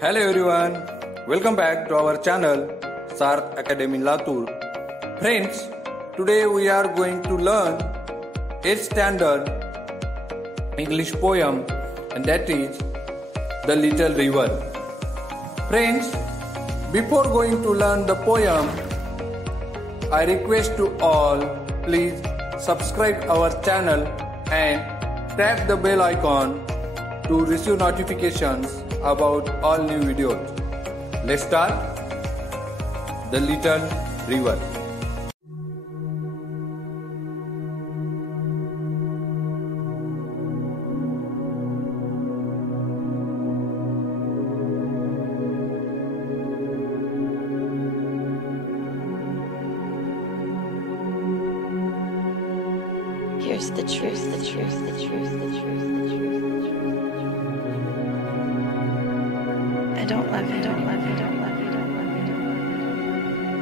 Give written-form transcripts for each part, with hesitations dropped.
Hello everyone, welcome back to our channel Sarth Academy Latur. Friends, today we are going to learn 8th standard English poem, and that is The Little River. Friends, before going to learn the poem, I request to all please subscribe our channel and tap the bell icon to receive notifications about all new videos. Let's start. The Little River. Here's the truth, the truth, the truth, the truth, the truth, the truth. I don't love you, I don't love you, I don't love you, I don't love you, I don't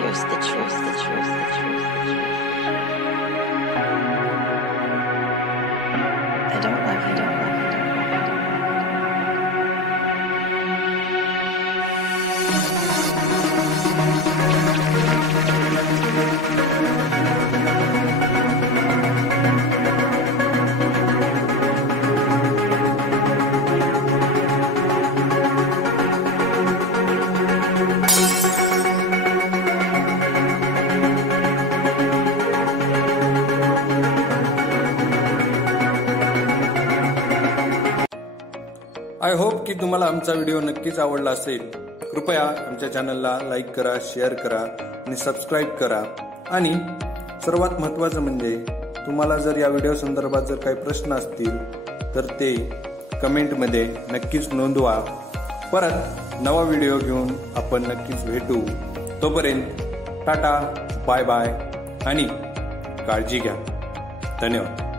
Here's the truth, the truth, the truth, the truth. I don't love you, don't love you, don't love you, don't love I hope की तुम्हाला आमचा व्हिडिओ नक्कीच आवडला असेल. कृपया आमच्या चॅनलला लाईक करा, शेअर करा आणि सबस्क्राईब करा. आणि सर्वात महत्त्वाचं म्हणजे तुम्हाला जर या व्हिडिओ संदर्भात जर काही प्रश्न असतील तर ते कमेंटमध्ये नक्कीच नोंदवा. परत नवा व्हिडिओ घेऊन आपण नक्कीच भेटू. तोपर्यंत टाटा, बाय बाय आणि काळजी घ्या. धन्यवाद.